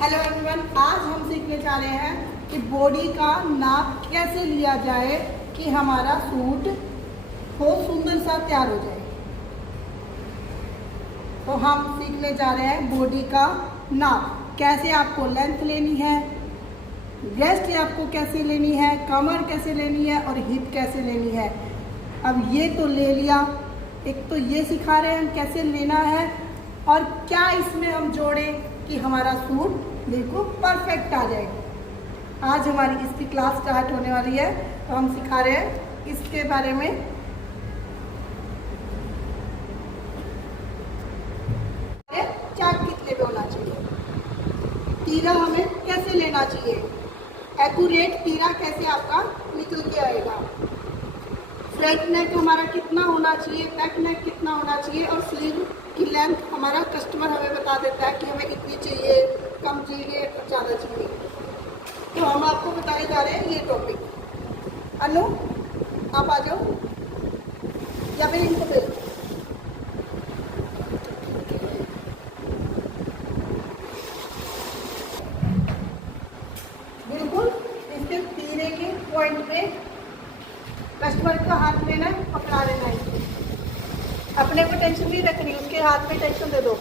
Hello everyone, आज हम सीखने जा रहे हैं कि बॉडी का नाप कैसे लिया जाए कि हमारा सूट बहुत सुंदर सा तैयार हो जाए। तो हम सीखने जा रहे हैं बॉडी का नाप, कैसे आपको लेंथ लेनी है, ब्रेस्ट आपको कैसे लेनी है, कमर कैसे लेनी है और हिप कैसे लेनी है। अब ये तो ले लिया, एक तो ये सिखा रहे हैं कैसे लेना है और क्या इसमें हम जोड़ें कि हमारा सूट बिल्कुल परफेक्ट आ जाए। आज हमारी इसकी क्लास स्टार्ट होने वाली है, तो हम सिखा रहे हैं इसके बारे में। चाक कितने पे होना चाहिए, तीरा हमें कैसे लेना चाहिए, एक्यूरेट तीरा कैसे आपका निकल के आएगा, फ्रंट नेक हमारा कितना होना चाहिए, बैक नेक कितना होना चाहिए और स्लीव की लेंथ हमारा कस्टमर हमें बता देता है कि हमें इतनी चाहिए, कम चाहिए और ज़्यादा चाहिए। तो हम आपको बताने जा रहे हैं ये टॉपिक। अनु आप आ जाओ या फिर इनको भेज दो। बिल्कुल इसके तीरे के पॉइंट पे कस्टमर का हाथ लेना है, पकड़ा लेना है इसको। अपने को टेंशन नहीं रखनी, उसके हाथ में टेंशन दे दो।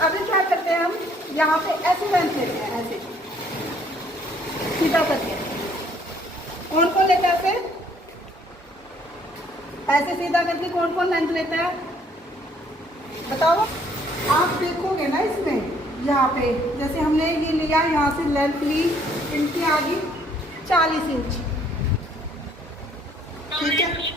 अभी क्या करते हैं हम, यहाँ पे ऐसे लेंथ लेते हैं, ऐसे सीधा करके। कौन कौन लेता है ऐसे सीधा करके, कौन कौन लेंथ लेता है बताओ। आप देखोगे ना इसमें, यहाँ पे जैसे हमने ये लिया, यहाँ से लेंथ ली, इनकी आ गई 40 इंच, ठीक है।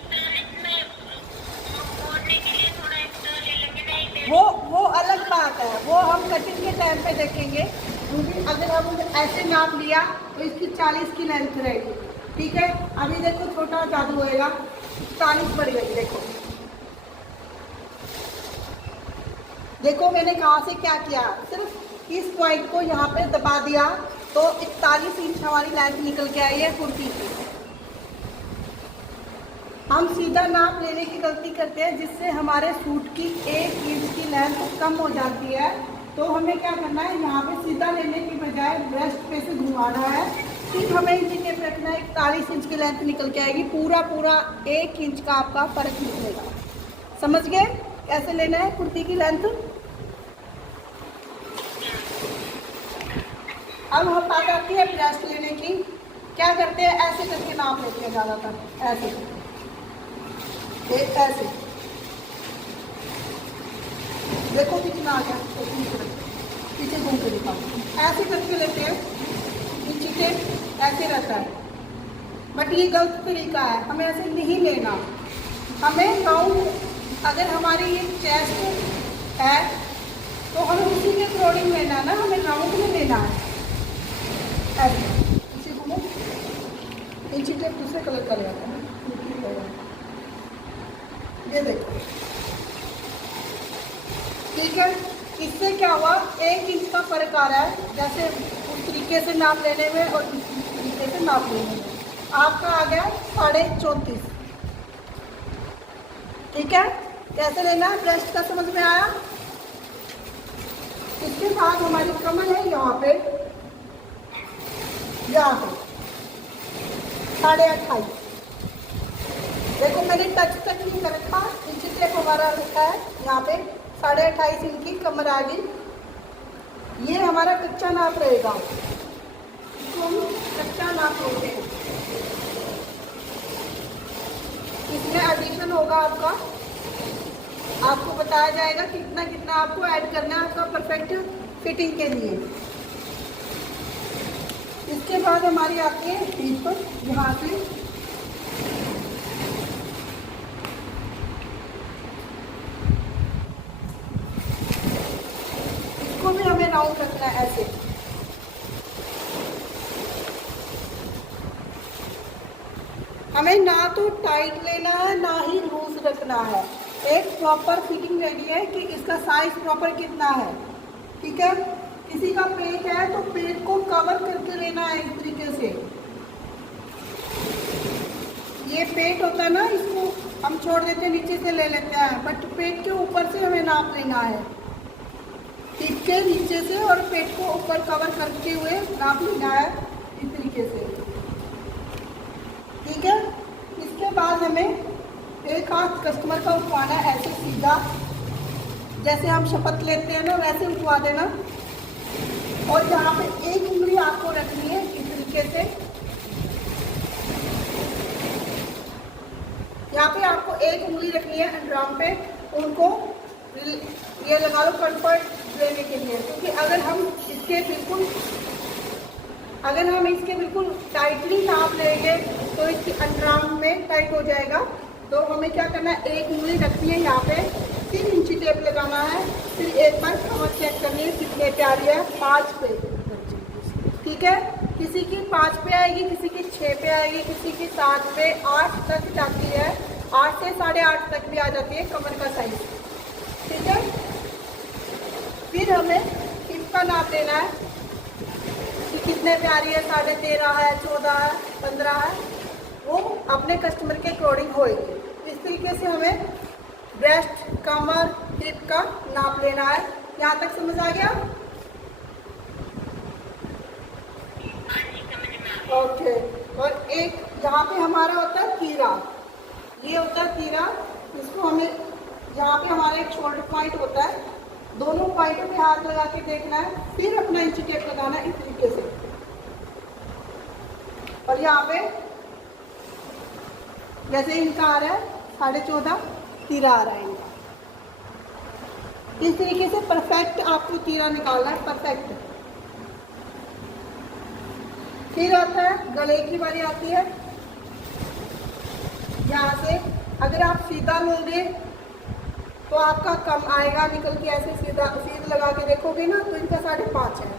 वो अलग बात है, वो हम कटिंग के टाइम पे देखेंगे। क्योंकि अगर हम ऐसे नाप लिया तो इसकी 40 की लेंथ रहेगी, ठीक है। अभी देखो छोटा जादू होएगा, 40 बढ़ गई। देखो मैंने कहाँ से क्या किया, सिर्फ इस पॉइंट को यहाँ पे दबा दिया तो 41 इंच हमारी लेंथ निकल के आई है कुर्ती की। हम सीधा नाप लेने की गलती करते हैं, जिससे हमारे सूट की 1 इंच की लेंथ कम हो जाती है। तो हमें क्या करना है, यहाँ पे सीधा लेने की बजाय ब्रेस्ट पे से घुमाना है, फिर हमें इंची टेप रखना है, 41 इंच की लेंथ निकल के आएगी। पूरा 1 इंच का आपका फर्क निकलेगा। समझ गए कैसे लेना है कुर्ती की लेंथ। अब हम बात आती है ब्रेस्ट लेने की। क्या करते हैं, ऐसे करके नाप लेते हैं ज़्यादातर, ऐसे ऐसे। देखो कितना आ गया, पीछे घूम के दिखाओ, ऐसे करके लेते हैं, नीचे से ऐसे रहता है। बट ये गलत तरीका है, हमें ऐसे नहीं लेना। हमें राउंड, अगर हमारी ये चेस्ट है तो हमें उसी के अकॉर्डिंग लेना है ना, हमें राउंड में लेना है। ऐसे पीछे घूमो, नीचे टेप दूसरे कलर का लेना है। ये देखो, ठीक है। इससे क्या हुआ, 1 इंच का फर्क आ रहा है, जैसे उस तरीके से नाप लेने में और इस तरीके से नाप लेने में। आपका आ गया 34.5, ठीक है। कैसे लेना है, ब्रेस्ट का समझ में आया। इसके बाद हमारी कमर है यहाँ पे 28.5। देखो मैंने टच तक नहीं कर रखा, नीचे टेप हमारा रखा है यहाँ पे 28.5 इंच की कमर आ गई। ये हमारा कच्चा नाप रहेगा, इसको हम कच्चा नाप लेते हैं। इसमें एडिशन होगा आपका, आपको बताया जाएगा कितना कितना आपको ऐड करना है आपका परफेक्ट फिटिंग के लिए। इसके बाद हमारी आती है हिप, यहाँ से इसको भी हमें राउंड रखना है ऐसे। हमें ना तो टाइट लेना है ना ही लूज रखना है। एक प्रॉपर फिटिंग रेडी है कि इसका साइज प्रॉपर कितना है, ठीक है। किसी का पेट है तो पेट को कवर करके लेना है इस तरीके से। ये पेट होता है ना, इसको हम छोड़ देते हैं, नीचे से ले लेते हैं, बट पेट के ऊपर से हमें नाप लेना है। हिप के नीचे से और पेट को ऊपर कवर करते हुए नाप लेना है इस तरीके से। ठीक है, इसके बाद हमें एक हाथ कस्टमर का उठवाना है ऐसे सीधा, जैसे हम शपथ लेते हैं ना वैसे उठवा देना। और यहाँ पे एक उंगली आपको रखनी है इस तरीके से। यहाँ पे आपको एक उंगली रखनी है अंडरआर्म पे, उनको ये लगा लो कंफर्ट देने के लिए। क्योंकि अगर हम इसके बिल्कुल टाइटली नाप लेंगे तो इसकी अंडरआर्म में टाइट हो जाएगा। तो हमें क्या करना है, एक उंगली रखनी है यहाँ पे, 3 इंची टेप लगाना है। फिर एक बार कमर चेक करनी है कितने पे आ रही है, 5 पे। ठीक है, किसी की 5 पे आएगी, किसी की 6 पे आएगी, किसी की 7 पे, 8 तक जाती है, 8 से 8.5 तक भी आ जाती है कमर का साइज। ठीक है, फिर हमें हिप का नाप लेना है कि कितने पे आ रही है, 13.5 है, 14 है, 15 है, वो अपने कस्टमर के अकॉर्डिंग होएगी। इस तरीके से हमें ब्रेस्ट, कमर, हिप का नाप लेना है। यहाँ तक समझ आ गया? ओके। और एक यहाँ पे हमारा होता है तीरा, ये होता है तीरा। इसको हमें यहाँ पे हमारा एक शोल्डर पॉइंट होता है, दोनों पॉइंटों पे हाथ लगा के देखना है, फिर अपना इंची टेप लगाना है इस तरीके से। और यहाँ पे जैसे इनका आ रहा है 14.5 तीरा आ रहा है इनका। इस तरीके से परफेक्ट आपको तीरा निकालना है, परफेक्ट। फिर आता है गले की बारी आती है। यहाँ से अगर आप सीधा लोगे तो आपका कम आएगा निकल के, ऐसे सीधा लगा के देखोगे ना तो इनका 5.5 है।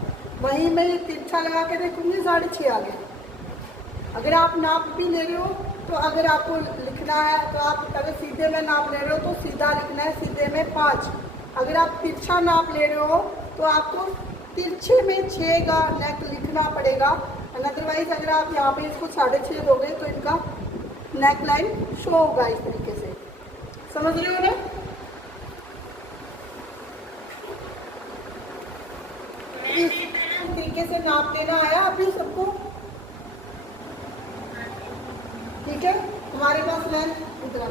वहीं मैं तिरछा लगा के देखूंगी 6.5 आ गया। अगर आप नाप भी ले रहे हो तो अगर आपको लिखना है तो आप अगर सीधे में नाप ले रहे हो तो सीधा लिखना है, सीधे में 5। अगर आप तिरछा नाप ले रहे हो तो आपको तिरछे में 6 का नेक लिखना पड़ेगा। अदरवाइज अगर आप यहाँ पे इसको 6.5 दोगे तो इनका नेक लाइन शो होगा इस तरीके से। समझ रहे हो ना? इस तरीके से नाप लेना आया अभी सबको? ठीक है, हमारे पास लेंथ इधर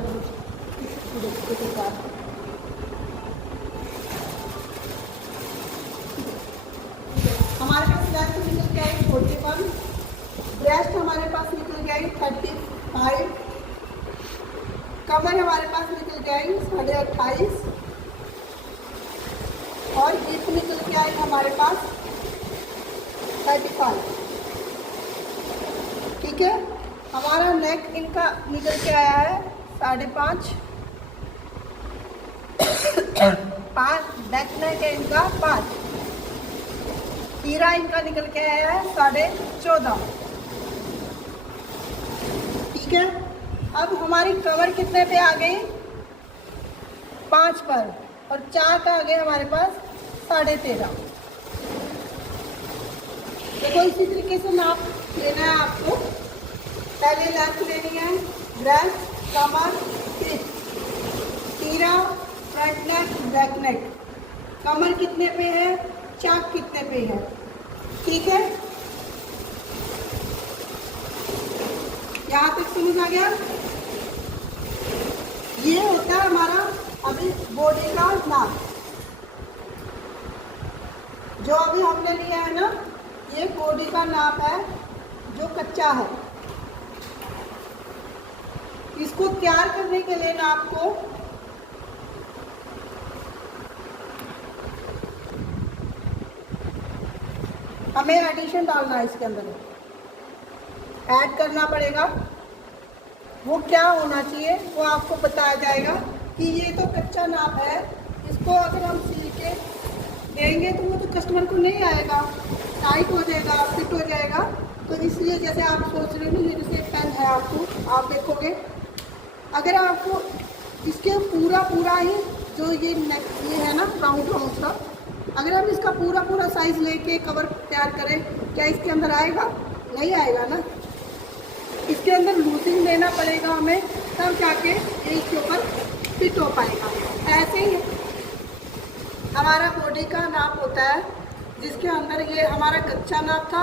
हमारे पास लेंथ निकल के आई 41, ब्रेस्ट हमारे पास निकल के आई 35, कमर हमारे पास निकल के आई 28.5 और हिप निकल के आई हमारे पास 35। ठीक है, हमारा नेक इनका निकल के आया है 5.5, बैक नेक है इनका 5, तीरा इनका निकल के आया है 14.5। ठीक है, अब हमारी कमर कितने पे आ गई? 5 पर, और 4 का आ गया हमारे पास 13.5। देखो इसी तरीके से नाप लेना है आपको। पहले लेंथ लेनी है, ब्रेस्ट, कमर, हिप, तीरा, फ्रंट नेक, बैक नेक, कमर कितने पे है, चाक कितने पे है। ठीक है, यहाँ तक समझ आ गया? ये होता है हमारा अभी बॉडी का नाप। जो अभी हमने लिया है ना, ये बॉडी का नाप है जो कच्चा है। इसको तैयार करने के लिए ना आपको हमें एडिशन डालना है, इसके अंदर ऐड करना पड़ेगा। वो क्या होना चाहिए वो आपको बताया जाएगा कि ये तो कच्चा नाप है, इसको अगर हम सिल के देंगे तो वो तो कस्टमर को नहीं आएगा, टाइट हो जाएगा, फिट हो जाएगा। तो इसलिए जैसे आप सोच रहे हो ये जैसे पेन है, आपको आप देखोगे अगर आपको इसके पूरा ही जो ये नेक ये है ना राउंड सा, अगर हम इसका पूरा साइज लेके कवर तैयार करें, क्या इसके अंदर आएगा? नहीं आएगा ना। इसके अंदर लूजिंग देना पड़ेगा हमें, तब जाके ये इसके ऊपर फिट हो पाएगा। ऐसे ही हमारा बॉडी का नाप होता है, जिसके अंदर ये हमारा कच्चा नाप था,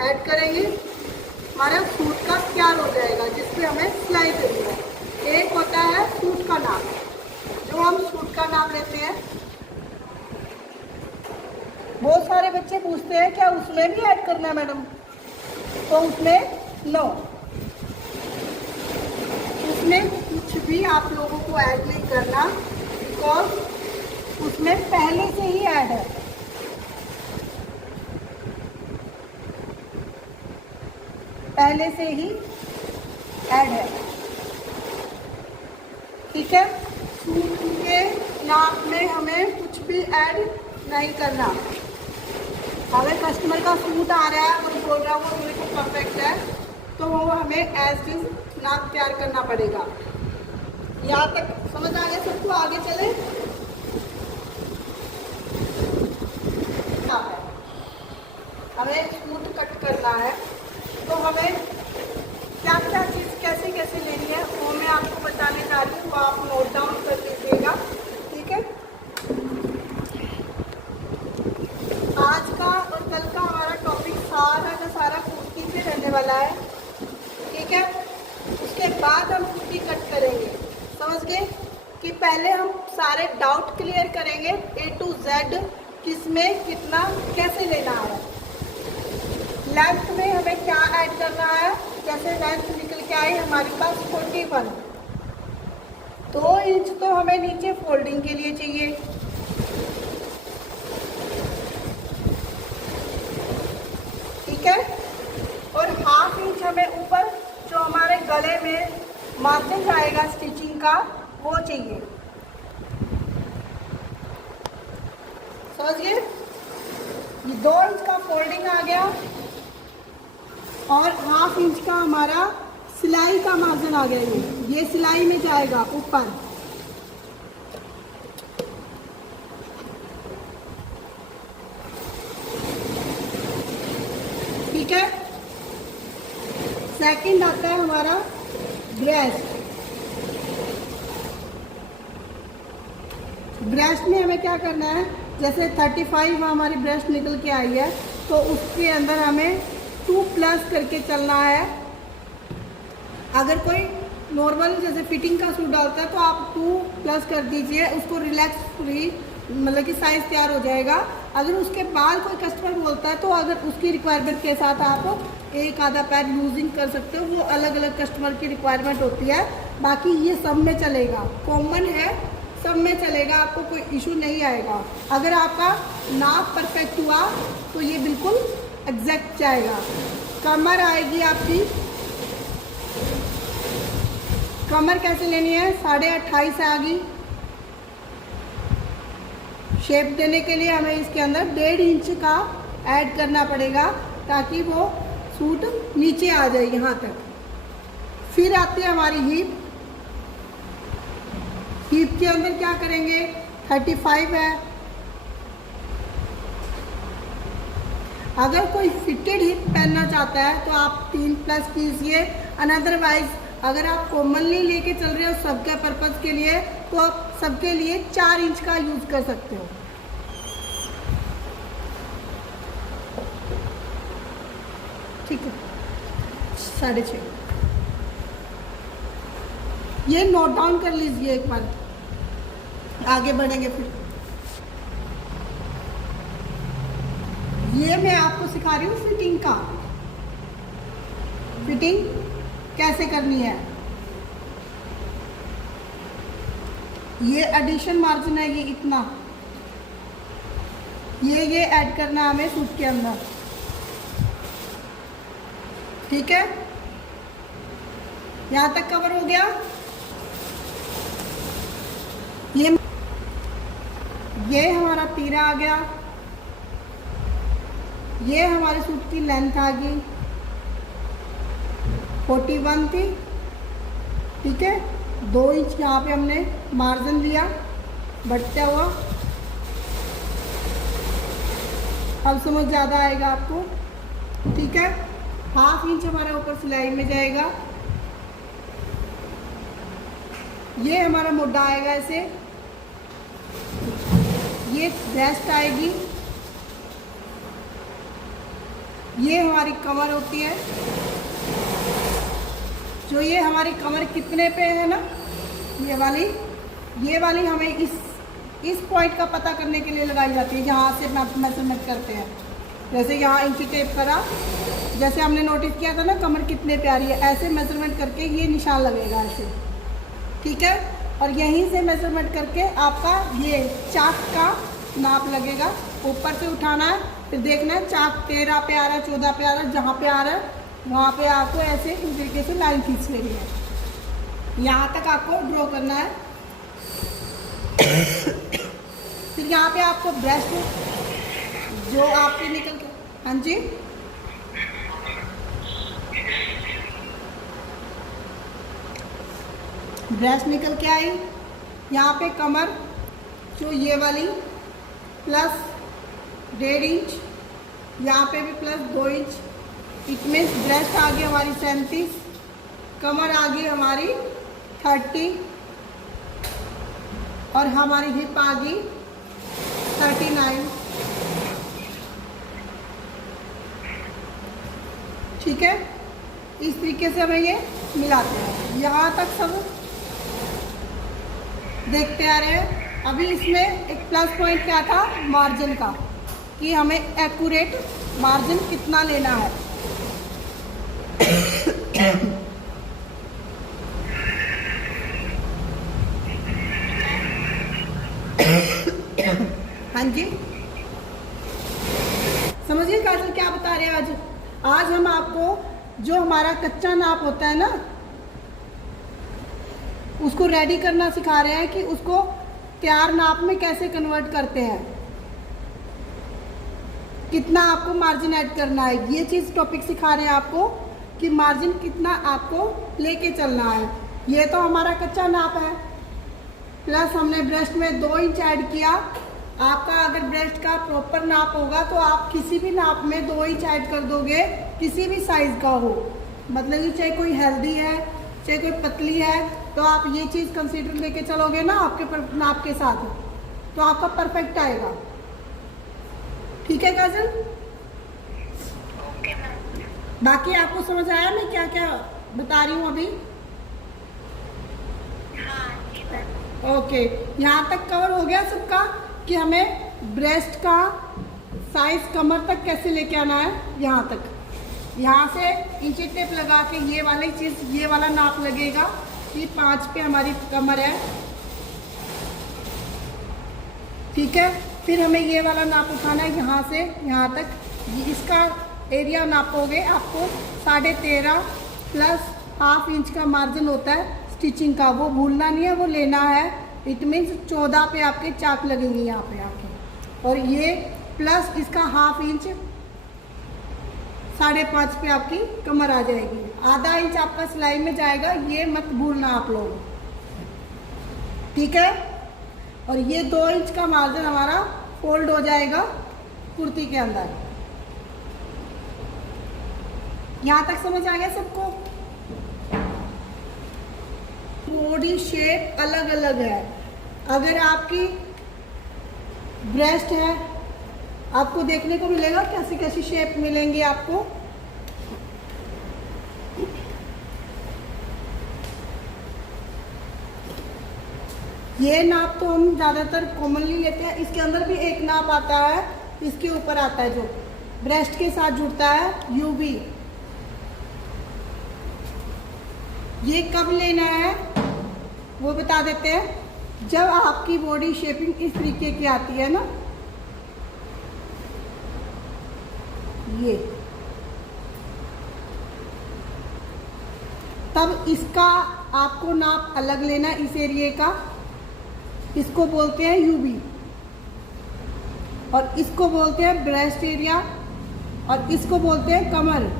ऐड करेंगे, हमारा सूट का तैयार हो जाएगा, जिसपे हमें सिलाई करनी है। एक होता है सूट का नाप, जो हम सूट का नाप लेते हैं। बहुत सारे बच्चे पूछते हैं क्या उसमें भी ऐड करना है मैडम, तो उसमें नो, उसमें कुछ भी आप लोगों को ऐड नहीं करना, बिकॉज उसमें पहले से ही ऐड है। पहले से ही ऐड है, ठीक है। सूट के नाप में हमें कुछ भी ऐड नहीं करना। अगर कस्टमर का सूट आ रहा है और बोल रहा है वो बिल्कुल परफेक्ट है, तो वो हमें एज इज नाप तैयार करना पड़ेगा। यहाँ तक समझ आ गया सबको, आगे चले। हमें सूट कट करना है, तो हमें क्या क्या चीज़ कैसे कैसे लेनी है वो मैं आपको बताने जा रही हूँ, वो आप नोट डाउन कर लीजिएगा, ठीक है। आज का और कल का हमारा टॉपिक सारा का सारा कुर्ती पे रहने वाला है, ठीक है। उसके बाद हम कुर्ती कट करेंगे, समझ गए। कि पहले हम सारे डाउट क्लियर करेंगे A to Z, किस में कितना कैसे लेना है। लेंथ में हमें क्या ऐड करना है, जैसे लेंथ निकल के आई हमारे पास 41, 2 इंच तो हमें नीचे फोल्डिंग के लिए चाहिए, ठीक है। और हाफ इंच हमें ऊपर जो हमारे गले में मार्जिन आएगा स्टिचिंग का, वो चाहिए, समझिए। ये 2 इंच का फोल्डिंग आ गया और हाफ इंच का हमारा सिलाई का मार्जिन आ गया। ये सिलाई में जाएगा ऊपर, ठीक है। सेकंड आता है हमारा ब्रेस्ट। ब्रेस्ट में हमें क्या करना है, जैसे 35 हमारी ब्रेस्ट निकल के आई है, तो उसके अंदर हमें 2 प्लस करके चलना है। अगर कोई नॉर्मल जैसे फिटिंग का सूट डालता है तो आप 2 प्लस कर दीजिए, उसको रिलैक्स फ्री मतलब कि साइज तैयार हो जाएगा। अगर उसके बाद कोई कस्टमर बोलता है तो अगर उसकी रिक्वायरमेंट के साथ आप एक आधा पैर लूजिंग कर सकते हो, वो अलग अलग कस्टमर की रिक्वायरमेंट होती है। बाकी ये सब में चलेगा, कॉमन है, सब में चलेगा, आपको कोई इशू नहीं आएगा। अगर आपका नाप परफेक्ट हुआ तो ये बिल्कुल एग्जैक्ट जाएगा। कमर आएगी आपकी, कमर कैसे लेनी है, 28.5 आ गई। शेप देने के लिए हमें इसके अंदर 1.5 इंच का ऐड करना पड़ेगा, ताकि वो सूट नीचे आ जाए यहाँ तक। फिर आती है हमारी हिप। हिप के अंदर क्या करेंगे, 35 है। अगर कोई फिटेड हिप पहनना चाहता है तो आप 3 प्लस कीजिए। अनदरवाइज अगर आप कॉमनली लेके चल रहे हो सबके पर्पज़ के लिए, तो आप सबके लिए 4 इंच का यूज़ कर सकते हो, ठीक है। 6.5 ये नोट डाउन कर लीजिए एक बार, आगे बढ़ेंगे। फिर ये मैं आपको सिखा रही हूँ फिटिंग का, फिटिंग कैसे करनी है। ये एडिशन मार्जिन है, ये इतना, ये ऐड करना हमें सूट के अंदर, ठीक है। यहाँ तक कवर हो गया। ये हमारा तीरा आ गया, ये हमारे सूट की लेंथ आ गई, 41 थी, ठीक है। 2 इंच यहाँ पे हमने मार्जिन लिया बढ़ता हुआ। अब समझ ज़्यादा आएगा आपको, ठीक है। हाफ इंच हमारा ऊपर सिलाई में जाएगा, ये हमारा मोटा आएगा ऐसे। ये ब्रेस्ट आएगी, ये हमारी कमर होती है। जो ये हमारी कमर कितने पे है ना, ये वाली हमें इस पॉइंट का पता करने के लिए लगाई जाती है, जहाँ से मेजरमेंट करते हैं। जैसे यहाँ इंची टेप करा, जैसे हमने नोटिस किया था ना कमर कितने पे आ रही है, ऐसे मेजरमेंट करके ये निशान लगेगा ऐसे, ठीक है। और यहीं से मेजरमेंट करके आपका ये चाक का नाप लगेगा। ऊपर से उठाना है, फिर देखना है चाक 13 पे आ रहा है, 14 पे आ रहा है, जहाँ पे आ रहा है वहाँ पे आपको ऐसे इस तरीके से लाइन खींच लेनी है। यहाँ तक आपको ड्रॉ करना है। फिर यहाँ पे आपको ब्रेस्ट जो आपके निकल के, हाँ जी, ब्रेस्ट निकल के आई। यहाँ पे कमर जो ये वाली प्लस 1.5 इंच, यहाँ पे भी प्लस 2 इंच। इट मीन्स ब्रेस्ट आ गई हमारी 37, कमर आ गई हमारी 30 और हमारी हिप आ गई 39, ठीक है। इस तरीके से हमें ये मिलाते हैं। यहाँ तक सब देखते आ रहे हैं। अभी इसमें एक प्लस पॉइंट क्या था, मार्जिन का, कि हमें एक्यूरेट मार्जिन कितना लेना है। हाँ जी, समझिए काजल क्या बता रहे हैं। आज हम आपको जो हमारा कच्चा नाप होता है ना, उसको रेडी करना सिखा रहे हैं कि उसको तैयार नाप में कैसे कन्वर्ट करते हैं, कितना आपको मार्जिन ऐड करना है। ये चीज़ टॉपिक सिखा रहे हैं आपको कि मार्जिन कितना आपको लेके चलना है। ये तो हमारा कच्चा नाप है, प्लस हमने ब्रेस्ट में 2 इंच ऐड किया। आपका अगर ब्रेस्ट का प्रॉपर नाप होगा तो आप किसी भी नाप में 2 इंच ऐड कर दोगे, किसी भी साइज़ का हो, मतलब कि चाहे कोई हेल्दी है चाहे कोई पतली है, तो आप ये चीज़ कंसीडर लेके चलोगे ना आपके नाप के साथ, तो आपका परफेक्ट आएगा। ठीक है काजल? Okay ma'am. बाकी आपको समझ आया मैं क्या क्या बता रही हूँ अभी? हाँ जी मैम। ओके, यहाँ तक कवर हो गया सबका कि हमें ब्रेस्ट का साइज कमर तक कैसे लेके आना है। यहाँ तक, यहाँ से इंची टेप लगा के ये वाली चीज़, ये वाला नाप लगेगा कि 5 पे हमारी कमर है, ठीक है। फिर हमें ये वाला नाप उठाना है यहाँ से यहाँ तक। इसका एरिया नापोगे आपको 13.5 प्लस हाफ इंच का मार्जिन होता है स्टिचिंग का, वो भूलना नहीं है, वो लेना है। इट मीन्स 14 पे आपके चाक लगेंगे यहाँ पे आके, और ये प्लस इसका हाफ इंच 5.5 पे आपकी कमर आ जाएगी। आधा इंच आपका सिलाई में जाएगा, ये मत भूलना आप लोग, ठीक है। और ये 2 इंच का मार्जिन हमारा फोल्ड हो जाएगा कुर्ती के अंदर। यहाँ तक समझ आ गया सबको? बॉडी शेप अलग अलग है। अगर आपकी ब्रेस्ट है, आपको देखने को मिलेगा कैसी कैसी शेप मिलेंगी आपको। ये नाप तो हम ज़्यादातर कॉमनली लेते हैं। इसके अंदर भी एक नाप आता है, इसके ऊपर आता है जो ब्रेस्ट के साथ जुड़ता है, यूवी। ये कब लेना है वो बता देते हैं। जब आपकी बॉडी शेपिंग इस तरीके की आती है ना, ये, तब इसका आपको नाप अलग लेना है। इस एरिया का, इसको बोलते हैं यूबी, और इसको बोलते हैं ब्रेस्ट एरिया, और इसको बोलते हैं कमर,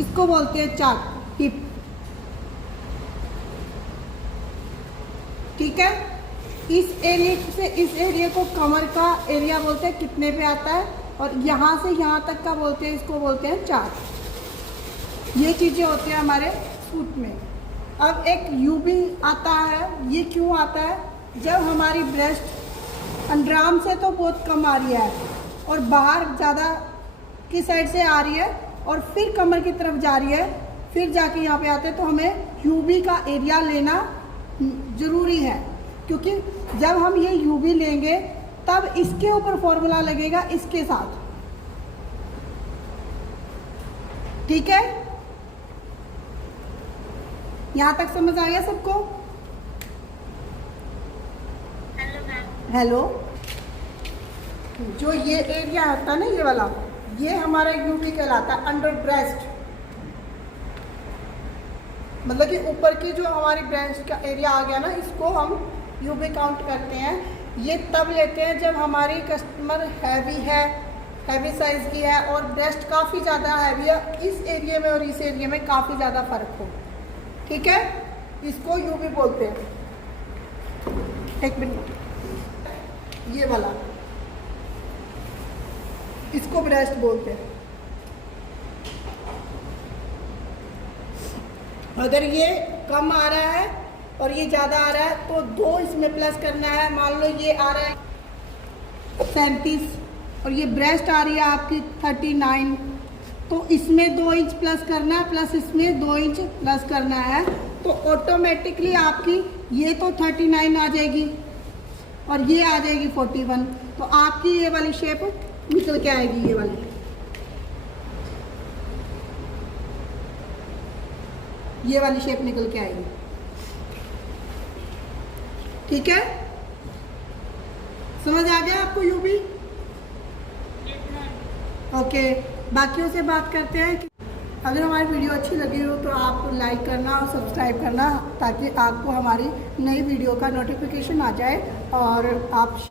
इसको बोलते हैं चाक, हिप, ठीक है। इस एरिया से इस एरिया को कमर का एरिया बोलते हैं, कितने पे आता है, और यहाँ से यहाँ तक का बोलते हैं, इसको बोलते हैं चाक। ये चीज़ें होती हैं हमारे सूट में। अब एक यूबी आता है, ये क्यों आता है? जब हमारी ब्रेस्ट अंडरआर्म से तो बहुत कम आ रही है और बाहर ज़्यादा की साइड से आ रही है और फिर कमर की तरफ जा रही है, फिर जाके यहाँ पे आते हैं। तो हमें यूबी का एरिया लेना ज़रूरी है, क्योंकि जब हम ये यूबी लेंगे तब इसके ऊपर फॉर्मूला लगेगा इसके साथ। ठीक है, यहाँ तक समझ आ गया सबको? Hello ma'am. हेलो। जो ये एरिया होता है ना, ये वाला, ये हमारा यूबी कहलाता है, अंडर ब्रेस्ट। मतलब कि ऊपर की जो हमारी ब्रेस्ट का एरिया आ गया ना, इसको हम यूबी काउंट करते हैं। ये तब लेते हैं जब हमारी कस्टमर हैवी है, हैवी साइज़ की है और ब्रेस्ट काफ़ी ज़्यादा हैवी है, इस एरिया में और इस एरिया में काफ़ी ज़्यादा फ़र्क हो। ठीक है, इसको यूबी बोलते हैं। एक मिनट, ये वाला, इसको ब्रेस्ट बोलते हैं। अगर ये कम आ रहा है और ये ज़्यादा आ रहा है तो 2 इसमें प्लस करना है। मान लो ये आ रहा है 37 और ये ब्रेस्ट आ रही है आपकी 39, तो इसमें 2 इंच प्लस करना है, प्लस इसमें 2 इंच प्लस करना है। तो ऑटोमेटिकली आपकी ये तो 39 आ जाएगी और ये आ जाएगी 41। तो आपकी ये वाली शेप निकल के आएगी, ये वाली। ये वाली शेप निकल के आएगी। ठीक है, समझ आ गया आपको यूबी? Yes ma'am. ओके, बाकियों से बात करते हैं। अगर हमारी वीडियो अच्छी लगी हो तो आप लाइक करना और सब्सक्राइब करना, ताकि आपको हमारी नई वीडियो का नोटिफिकेशन आ जाए और आप